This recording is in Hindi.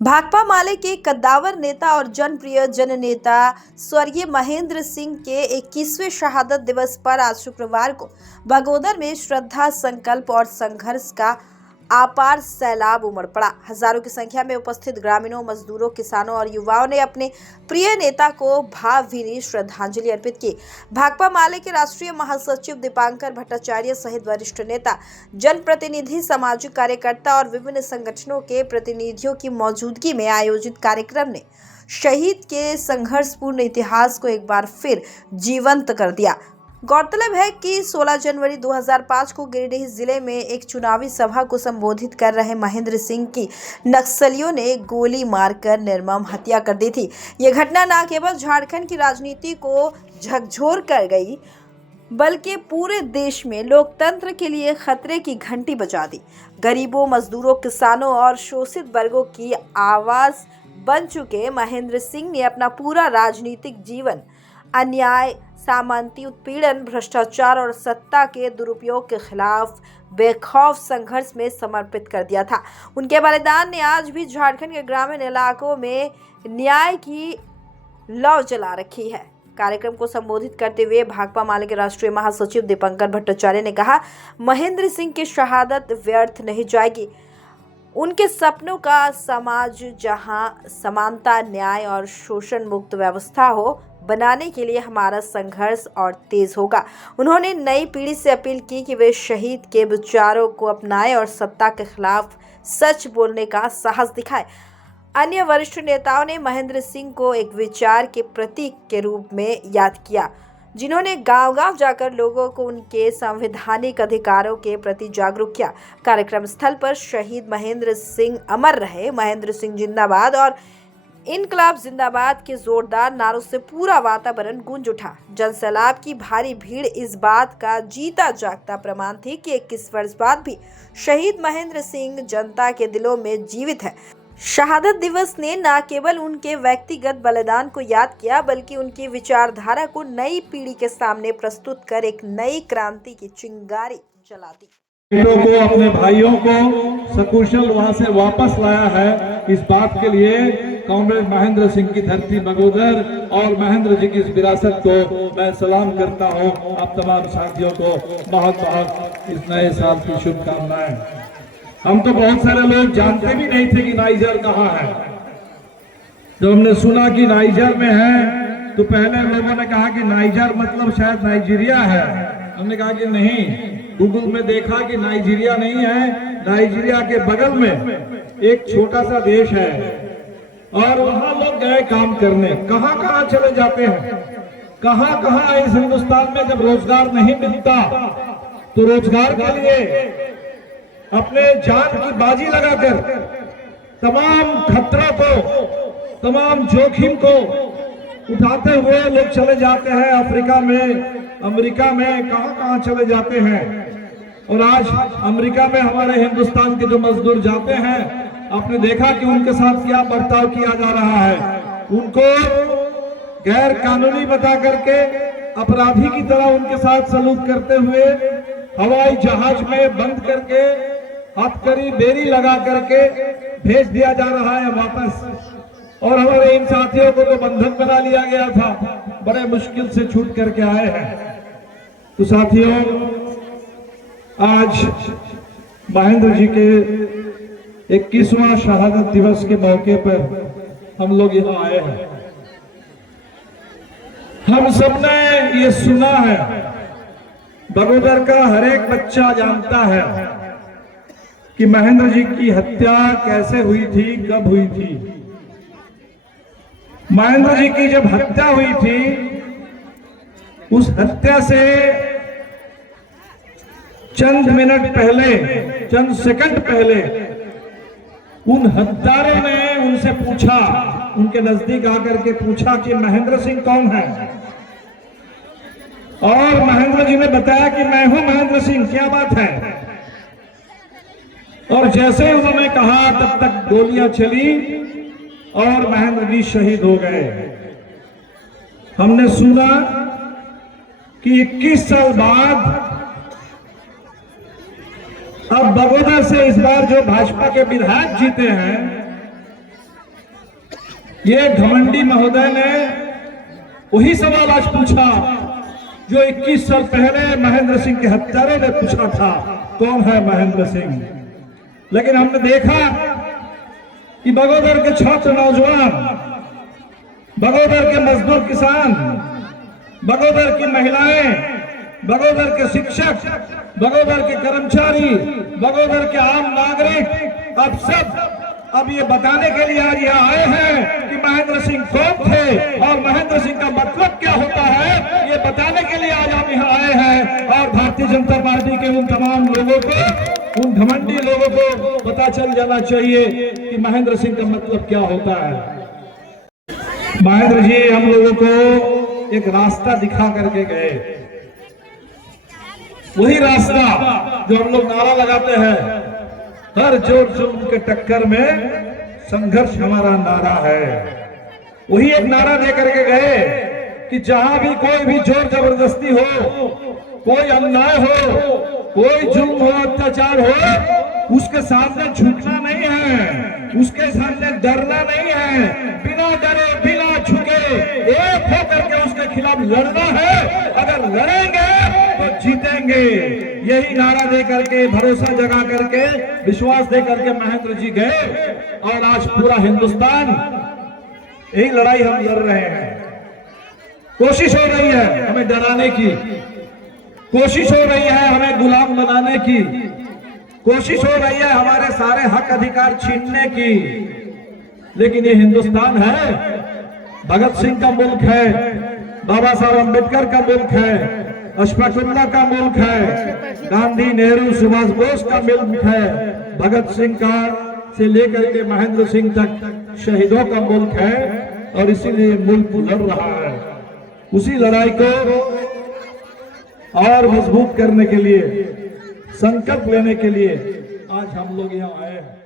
भाकपा माले के कद्दावर नेता और जनप्रिय जननेता स्वर्गीय महेंद्र सिंह के 21वें शहादत दिवस पर आज शुक्रवार को बगोदर में श्रद्धा, संकल्प और संघर्ष का अपार सैलाब उमड़ पड़ा। हजारों की संख्या में उपस्थित ग्रामीणों, मजदूरों, किसानों और युवाओं ने अपने प्रिय नेता को भावभीनी श्रद्धांजलि अर्पित की। भाकपा माले के राष्ट्रीय महासचिव दीपांकर भट्टाचार्य सहित वरिष्ठ नेता, जनप्रतिनिधि, सामाजिक कार्यकर्ता और विभिन्न संगठनों के प्रतिनिधियों की मौजूदगी में आयोजित कार्यक्रम ने शहीद के संघर्षपूर्ण इतिहास को एक बार फिर जीवंत कर दिया। गौरतलब है कि 16 जनवरी 2005 को गिरिडीह जिले में एक चुनावी सभा को संबोधित कर रहे महेंद्र सिंह की नक्सलियों ने गोली मारकर निर्मम हत्या कर दी थी। ये घटना न केवल झारखंड की राजनीति को झकझोर कर गई, बल्कि पूरे देश में लोकतंत्र के लिए खतरे की घंटी बजा दी। गरीबों, मजदूरों, किसानों और शोषित वर्गों की आवाज बन चुके महेंद्र सिंह ने अपना पूरा राजनीतिक जीवन अन्याय, सामंती उत्पीड़न, भ्रष्टाचार और सत्ता के दुरुपयोग के खिलाफ बेखौफ संघर्ष में समर्पित कर दिया था। उनके बलिदान ने आज भी झारखंड के ग्रामीण इलाकों में न्याय की लौ जला रखी है। कार्यक्रम को संबोधित करते हुए भाकपा माले के राष्ट्रीय महासचिव दीपांकर भट्टाचार्य ने कहा, महेंद्र सिंह की शहादत व्यर्थ नहीं जाएगी। उनके सपनों का समाज जहां समानता, न्याय और शोषण मुक्त व्यवस्था हो, बनाने के लिए हमारा संघर्ष और तेज होगा। उन्होंने नई पीढ़ी से अपील की कि वे शहीद के विचारों को अपनाएं और सत्ता के खिलाफ सच बोलने का साहस दिखाएं। अन्य वरिष्ठ नेताओं ने महेंद्र सिंह को एक विचार के प्रतीक के रूप में याद किया, जिन्होंने गांव-गांव जाकर लोगों को उनके संवैधानिक अधिकारों के प्रति जागरूक किया। कार्यक्रम स्थल पर शहीद महेंद्र सिंह अमर रहे, महेंद्र सिंह जिंदाबाद और इनकलाब जिंदाबाद के जोरदार नारों से पूरा वातावरण गूंज उठा। जनसैलाब की भारी भीड़ इस बात का जीता जागता प्रमाण थी कि 21 वर्ष बाद भी शहीद महेंद्र सिंह जनता के दिलों में जीवित है। शहादत दिवस ने न केवल उनके व्यक्तिगत बलिदान को याद किया, बल्कि उनकी विचारधारा को नई पीढ़ी के सामने प्रस्तुत कर एक नई क्रांति की चिंगारी जला दी। बेटों को, अपने भाइयों को सकुशल वहां से वापस लाया है। इस बात के लिए कॉमरेड महेंद्र सिंह की धरती बगोदर और महेंद्र जी की इस विरासत को मैं सलाम करता हूं। आप तमाम साथियों को बहुत बहुत इस नए साल की शुभकामनाएं। हम तो बहुत सारे लोग जानते भी नहीं थे कि नाइजर कहाँ है। जब हमने सुना कि नाइजर में है तो पहले लोगों ने कहा कि नाइजर मतलब शायद नाइजीरिया है। हमने कहा कि नहीं, गूगल में देखा कि नाइजीरिया नहीं है, नाइजीरिया के बगल में एक छोटा सा देश है और वहां लोग गए काम करने। कहां कहां चले जाते हैं, कहां कहां इस हिंदुस्तान में जब रोजगार नहीं मिलता तो रोजगार के लिए अपने जान की बाजी लगाकर तमाम खतरों को, तमाम जोखिम को उठाते हुए लोग चले जाते हैं। अफ्रीका में, अमेरिका में, कहां चले जाते हैं। और आज अमेरिका में हमारे हिंदुस्तान के जो मजदूर जाते हैं, आपने देखा कि उनके साथ क्या बर्ताव किया जा रहा है। उनको गैर कानूनी बता करके अपराधी की तरह उनके साथ सलूक करते हुए हवाई जहाज में बंद करके हथकड़ी बेड़ी लगा करके भेज दिया जा रहा है वापस। और हमारे इन साथियों को तो बंधक बना लिया गया था, बड़े मुश्किल से छूट करके आए हैं। तो साथियों, आज महेंद्र जी के 21वां शहादत दिवस के मौके पर हम लोग यहाँ आए हैं। हम सबने ये सुना है, बगोदर का हर एक बच्चा जानता है कि महेंद्र जी की हत्या कैसे हुई थी, कब हुई थी। महेंद्र जी की जब हत्या हुई थी, उस हत्या से चंद मिनट पहले, चंद सेकंड पहले उन हत्यारों ने उनसे पूछा, उनके नजदीक आकर के पूछा कि महेंद्र सिंह कौन है। और महेंद्र जी ने बताया कि मैं हूं महेंद्र सिंह, क्या बात है। और जैसे ही उन्होंने कहा तब तक गोलियां चली और महेंद्र जी शहीद हो गए। हमने सुना कि 21 साल बाद अब बगोदर से इस बार जो भाजपा के विधायक जीते हैं, ये घमंडी महोदय ने वही सवाल आज पूछा जो 21 साल पहले महेंद्र सिंह के हत्यारों ने पूछा था, कौन है महेंद्र सिंह। लेकिन हमने देखा कि बगोदर के छात्र नौजवान, बगोदर के मजदूर किसान, बगोदर की महिलाएं, बगोदर के शिक्षक, बगोदर के कर्मचारी, बगोदर के आम नागरिक अब ये बताने के लिए आज यहाँ आए हैं कि महेंद्र सिंह कौन थे और महेंद्र सिंह का मतलब क्या होता है, ये बताने के लिए आज हम यहाँ आए हैं। और भारतीय जनता पार्टी के उन तमाम लोगों को, उन घमंडी लोगों को पता चल जाना चाहिए कि महेंद्र सिंह का मतलब क्या होता है। महेंद्र जी हम लोगों को एक रास्ता दिखा करके गए, वही रास्ता जो हम लोग नारा लगाते हैं, हर जोर जुल्म के टक्कर में संघर्ष हमारा नारा है। वही एक नारा दे करके गए कि जहां भी कोई भी जोर जबरदस्ती हो, कोई अन्याय हो, कोई जुल्म हो, अत्याचार हो, उसके सामने झुकना नहीं है, उसके सामने डरना नहीं है, बिना डरे बिना झुके एक होकर के उसके खिलाफ लड़ना है। अगर लड़ेंगे तो जीतेंगे। यही नारा दे करके, भरोसा जगा करके, विश्वास दे करके महेंद्र जी गए और आज पूरा हिंदुस्तान यही लड़ाई हम लड़ रहे हैं। कोशिश हो रही है हमें डराने की, कोशिश हो रही है हमें गुलाम बनाने की, कोशिश हो रही है हमारे सारे हक अधिकार छीनने की। लेकिन ये हिंदुस्तान है, भगत सिंह का मुल्क है, बाबा साहब अम्बेडकर का मुल्क है, अशफाकुल्लाह का मुल्क है, गांधी, नेहरू, सुभाष बोस का मुल्क है, भगत सिंह का से लेकर के महेंद्र सिंह तक शहीदों का मुल्क है। और इसीलिए मुल्क लड़ रहा है। उसी लड़ाई को और मजबूत करने के लिए, संकल्प लेने के लिए आज हम लोग यहाँ आए हैं।